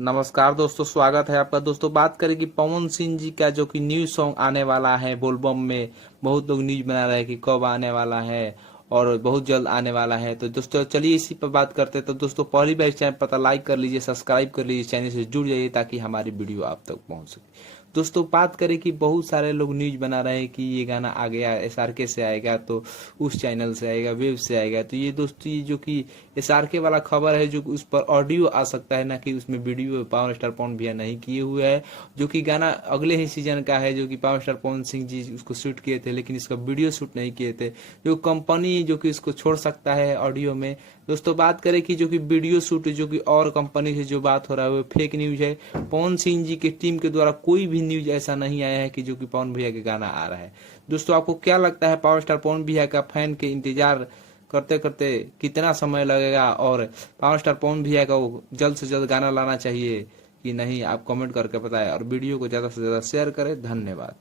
नमस्कार दोस्तों, स्वागत है आपका। दोस्तों बात करें कि पवन सिंह जी का जो कि न्यू सॉन्ग आने वाला है बोलबम में। बहुत लोग न्यूज बना रहे हैं कि कब आने वाला है और बहुत जल्द आने वाला है। तो दोस्तों चलिए इसी पर बात करते हैं। तो दोस्तों पहली बार इस चैनल पता लाइक कर लीजिए, सब्सक्राइब कर लीजिए, चैनल से जुड़ जाइए ताकि हमारी वीडियो आप तक पहुंच सके। दोस्तों बात करें कि बहुत सारे लोग न्यूज बना रहे हैं कि ये गाना आ गया SRK से आएगा, तो उस चैनल से आएगा, वेब से आएगा। तो ये दोस्तों ये जो कि SRK वाला खबर है, जो उस पर ऑडियो आ सकता है ना कि उसमें वीडियो पावर स्टार पवन भैया नहीं किए हुए है। जो कि गाना अगले ही सीजन का है, जो कि पावर स्टार पवन सिंह जी उसको शूट किए थे, लेकिन इसका वीडियो शूट नहीं किए थे। जो कंपनी जो कि इसको छोड़ सकता है ऑडियो में। दोस्तों बात करें कि जो कि वीडियो शूट जो कि और कंपनी से जो बात हो रहा है वो फेक न्यूज है। पवन सिंह जी की टीम के द्वारा कोई भी न्यूज ऐसा नहीं आया है कि जो कि पवन भैया के गाना आ रहा है। दोस्तों आपको क्या लगता है, पावर स्टार पवन भैया का फैन के इंतजार करते करते कितना समय लगेगा, और पावर स्टार पवन भैया का वो जल्द से जल्द गाना लाना चाहिए कि नहीं? आप कमेंट करके बताएं और वीडियो को ज़्यादा से ज़्यादा शेयर करें। धन्यवाद।